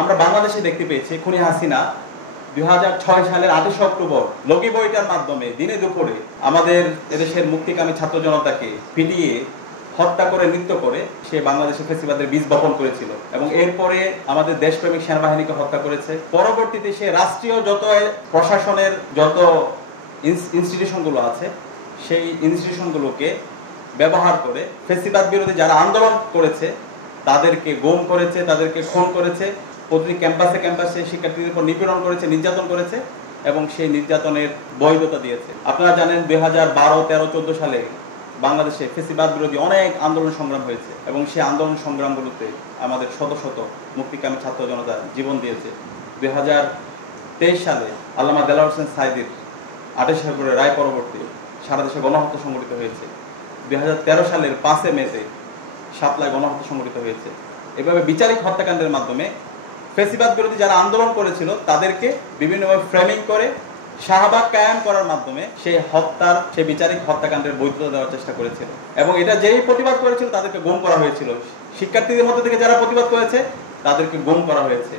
আমরা বাংলাদেশে দেখতে পেয়েছি খুনি হাসিনা 2006 সালের 28 অক্টোবর লগি বইটার মাধ্যমে দিনে দুপুরে আমাদের এদেশের মুক্তিকামী ছাত্র জনতাকে পিটিয়ে হত্যা করে নৃত্য করে সে বাংলাদেশের ফ্যাসিবাদের বীজ বপন করেছিল এবং এরপরে আমাদের দেশপ্রেমিক সেনাবাহিনীকে হত্যা করেছে। পরবর্তীতে সে রাষ্ট্রীয় যত প্রশাসনের যত ইনস্টিটিউশনগুলো আছে সেই ইনস্টিটিউশনগুলোকে ব্যবহার করে ফ্যাসিবাদ বিরোধী যারা আন্দোলন করেছে তাদেরকে গুম করেছে, তাদেরকে খুন করেছে, প্রতিটি ক্যাম্পাসে ক্যাম্পাসে শিক্ষার্থীদের উপর নিপীড়ন করেছে, নির্যাতন করেছে এবং সেই নির্যাতনের বৈধতা দিয়েছে। আপনারা জানেন 2012, 13, 14 সালে বাংলাদেশে ফ্যাসিবাদ বিরোধী অনেক আন্দোলন সংগ্রাম হয়েছে এবং সেই আন্দোলন সংগ্রামগুলোতে আমাদের শত শত মুক্তিকামী ছাত্র জনতা জীবন দিয়েছে। 2023 সালে আল্লামা দেলাওয়ার হোসেন সাঈদীর 28 ফেব্রুয়ারি রায় পরবর্তী সারা দেশে গণহত্যা সংঘটিত হয়েছে। 2013 সালের 5 মেতে সাতলায় গণহত্যা সংঘটিত হয়েছে। এভাবে বিচারিক হত্যাকাণ্ডের মাধ্যমে ফ্যাসিবাদ বিরোধী যারা আন্দোলন করেছিল তাদেরকে বিভিন্নভাবে ফ্রেমিং করে শাহবাগ কায়েম করার মাধ্যমে সেই বিচারিক হত্যাকাণ্ডের বৈধতা দেওয়ার চেষ্টা করেছিল এবং এটা যেই প্রতিবাদ করেছিল তাদেরকে গুম করা হয়েছিল। শিক্ষার্থীদের মধ্যে থেকে যারা প্রতিবাদ করেছে তাদেরকে গুম করা হয়েছে।